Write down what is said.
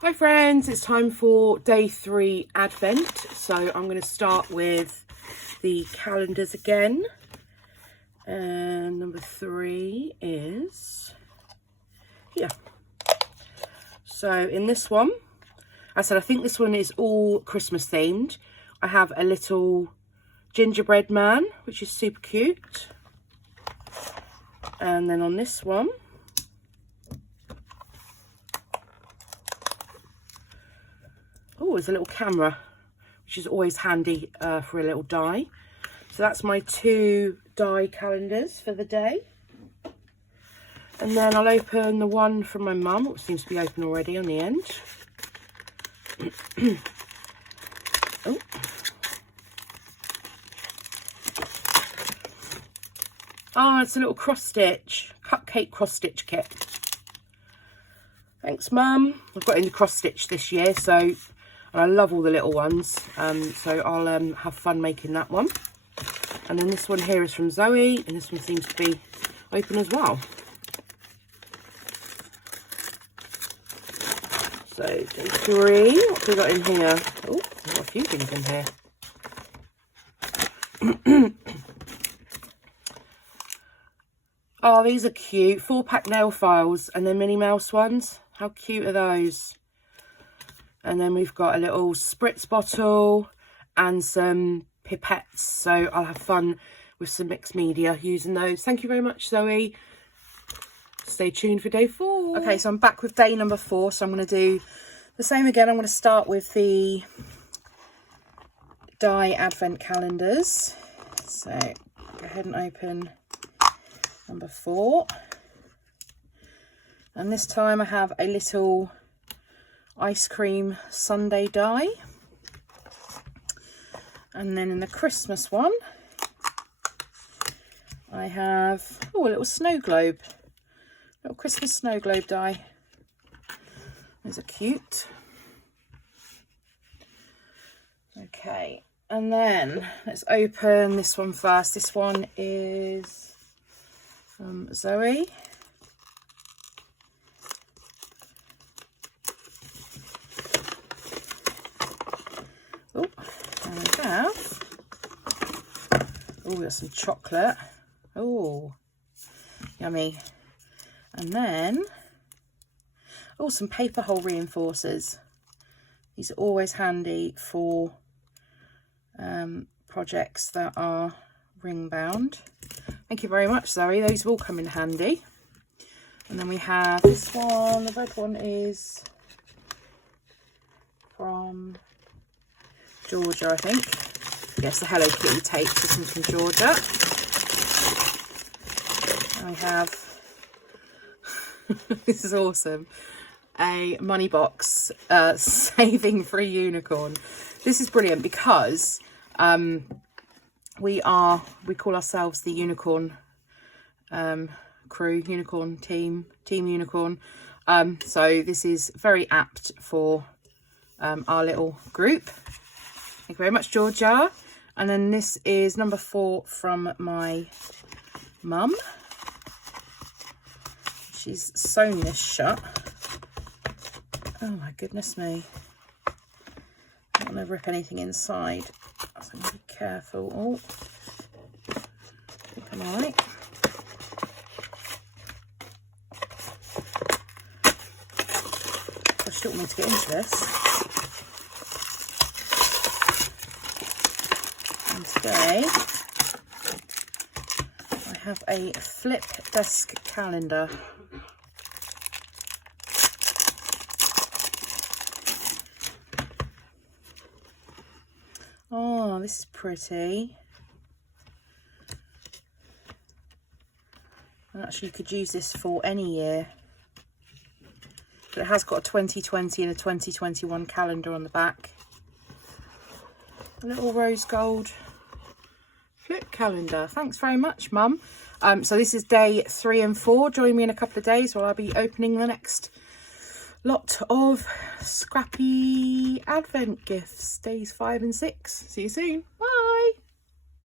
Hi friends, it's time for day 3 Advent. So I'm going to start with the calendars again. And number 3 is here. So in this one, I think this one is all Christmas themed. I have a little gingerbread man, which is super cute. And then on this one, there's a little camera, which is always handy for a little die. So that's my 2 die calendars for the day. And then I'll open the one from my mum, which seems to be open already on the end. Oh. Oh, it's a little cross-stitch, cupcake cross-stitch kit. Thanks, Mum. I've got in the cross-stitch this year, so I love all the little ones, so I'll have fun making that one. And then this one here is from Zoe, and this one seems to be open as well. So day 3, what have we got in here? Oh, we've got a few things in here. Oh, these are cute. 4-pack nail files, and then Minnie Mouse ones. How cute are those? And then we've got a little spritz bottle and some pipettes. So I'll have fun with some mixed media using those. Thank you very much, Zoe. Stay tuned for day 4. Okay, so I'm back with day number 4. So I'm going to do the same again. I'm going to start with the die advent calendars. So go ahead and open number 4. And this time I have a little ice cream sundae die, and then in the Christmas one I have a little snow globe, little Christmas snow globe die. Those are cute. Okay, and then let's open this one first. This one is from Zoe. We got some chocolate. Oh, yummy. And then, some paper hole reinforcers. These are always handy for projects that are ring bound. Thank you very much, Zoe. Those will come in handy. And then we have this one. The red one is from Georgia, I think. Yes, the Hello Kitty tape. This one's from Georgia. I have, this is awesome, a money box saving for a unicorn. This is brilliant because we call ourselves the unicorn crew, unicorn team unicorn. So this is very apt for our little group. Thank you very much, Georgia. And then this is number 4 from my mum. She's sewn this shut. Oh my goodness me. I don't want to rip anything inside. So I'm going to be careful. Oh, I think I'm all right. I still want me to get into this. Today I have a flip desk calendar. Oh, this is pretty. And actually you could use this for any year. But it has got a 2020 and a 2021 calendar on the back. A little rose gold flip calendar. Thanks very much, Mum. So this is day 3 and 4. Join me in a couple of days where I'll be opening the next lot of Scrappy Advent gifts, days 5 and 6. See you soon. Bye.